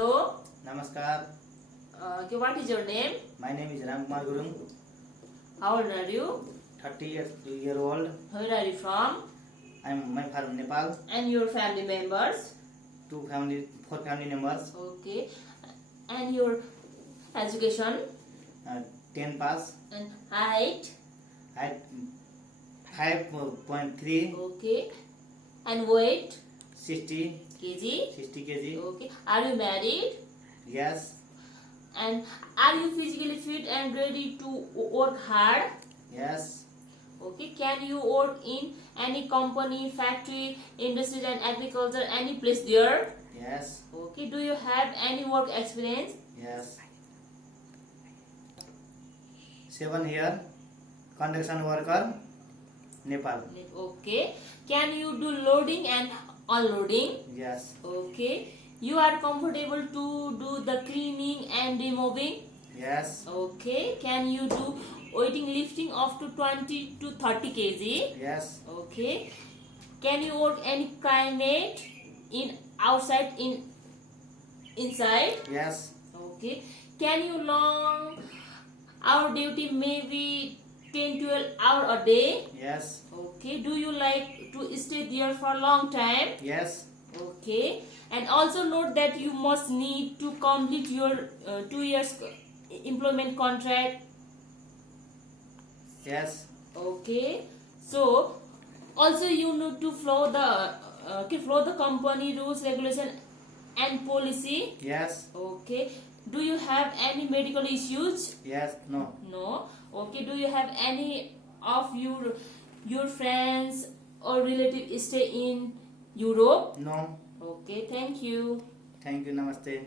Hello. Namaskar. Okay, what is your name? My name is Kumar Gurung. How old are you? 30-year old. Where are you from? I'm from Nepal. And your family members? 4 family members. Okay. And your education? 10 pass. And height? Height 5.3. Okay. And weight? 60 kg? 60 kg. Okay. Are you married? Yes. And are you physically fit and ready to work hard? Yes. Okay. Can you work in any company, factory, industry and agriculture, any place there? Yes. Okay. Do you have any work experience? Yes. 7 year. Construction worker. Nepal. Okay. Can you do loading and unloading? Yes. Okay. You are comfortable to do the cleaning and removing? Yes. Okay. Can you do weighting lifting up to 20 to 30 kg? Yes. Okay. Can you work any climate in outside inside? Yes. Okay. Can you long hour duty maybe 10-12 hour a day? Yes. Okay. Do you like to stay there for a long time? Yes. Okay. And also note that you must need to complete your 2 years employment contract. Yes. Okay. So also you need to follow the company rules, regulation and policy. Yes. Okay. Do you have any medical issues? Yes. No. No. Okay. Do you have any of your friends or relatives stay in Europe? No. Okay. Thank you. Thank you. Namaste.